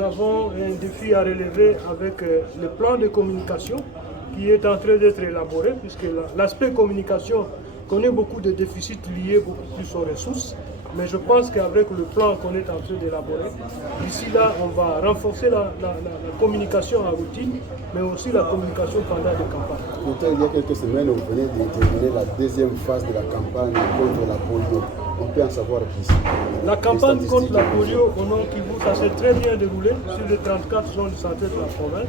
nous avons un défi à relever avec le plan de communication qui est en train d'être élaboré, puisque l'aspect communication connaît beaucoup de déficits liés beaucoup plus aux ressources. Mais je pense qu'avec le plan qu'on est en train d'élaborer, d'ici là, on va renforcer la communication en routine, mais aussi la communication pendant les campagnes. Docteur, il y a quelques semaines, vous venez de terminer la deuxième phase de la campagne contre la polio. On peut en savoir plus. La campagne contre la polio au Nord Kivu, ça s'est très bien déroulé sur les 34 zones de santé de la province.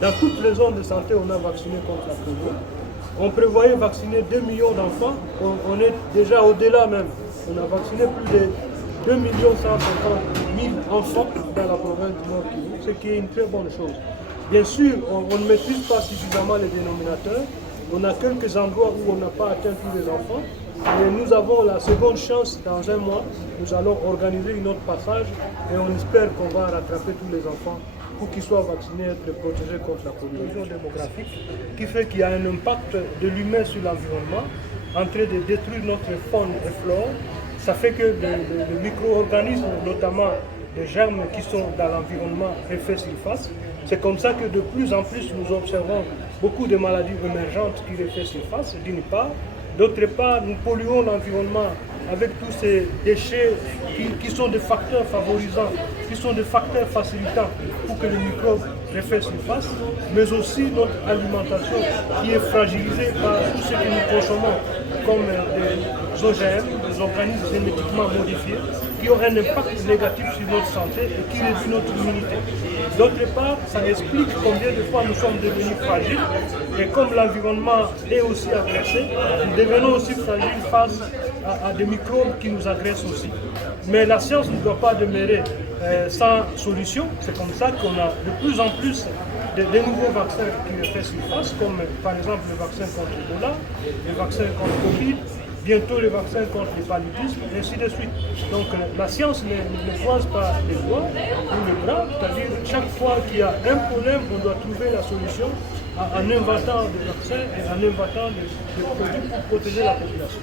Dans toutes les zones de santé, on a vacciné contre la polio. On prévoyait vacciner 2 millions d'enfants. On est déjà au-delà même. On a vacciné plus de 2 150 000 enfants dans la province du Nord Kivu, ce qui est une très bonne chose. Bien sûr, on ne maîtrise pas suffisamment les dénominateurs. On a quelques endroits où on n'a pas atteint tous les enfants. Mais nous avons la seconde chance dans un mois. Nous allons organiser une autre passage et on espère qu'on va rattraper tous les enfants pour qu'ils soient vaccinés et être protégés contre la pollution démographique qui fait qu'il y a un impact de l'humain sur l'environnement en train de détruire notre faune et flore. Ça fait que les micro-organismes, notamment les germes qui sont dans l'environnement, refait surface. C'est comme ça que de plus en plus nous observons beaucoup de maladies émergentes qui refait surface, d'une part. D'autre part, nous polluons l'environnement avec tous ces déchets qui sont des facteurs favorisants, qui sont des facteurs facilitants pour que les microbes refassent surface, mais aussi notre alimentation qui est fragilisée par tout ce que nous consommons comme des OGM, des organismes génétiquement modifiés, qui ont un impact négatif sur notre santé et qui réduit notre immunité. D'autre part, ça explique combien de fois nous sommes devenus fragiles et comme l'environnement est aussi agressé, nous devenons aussi fragiles face à des microbes qui nous agressent aussi. Mais la science ne doit pas demeurer sans solution. C'est comme ça qu'on a de plus en plus de nouveaux vaccins qui font surface, comme par exemple le vaccin contre Ebola, le vaccin contre Covid, bientôt le vaccin contre le paludisme, et ainsi de suite. Donc la science ne croise pas les doigts ou les bras, c'est-à-dire chaque fois qu'il y a un problème, on doit trouver la solution en inventant des vaccins et en inventant des produits pour protéger la population.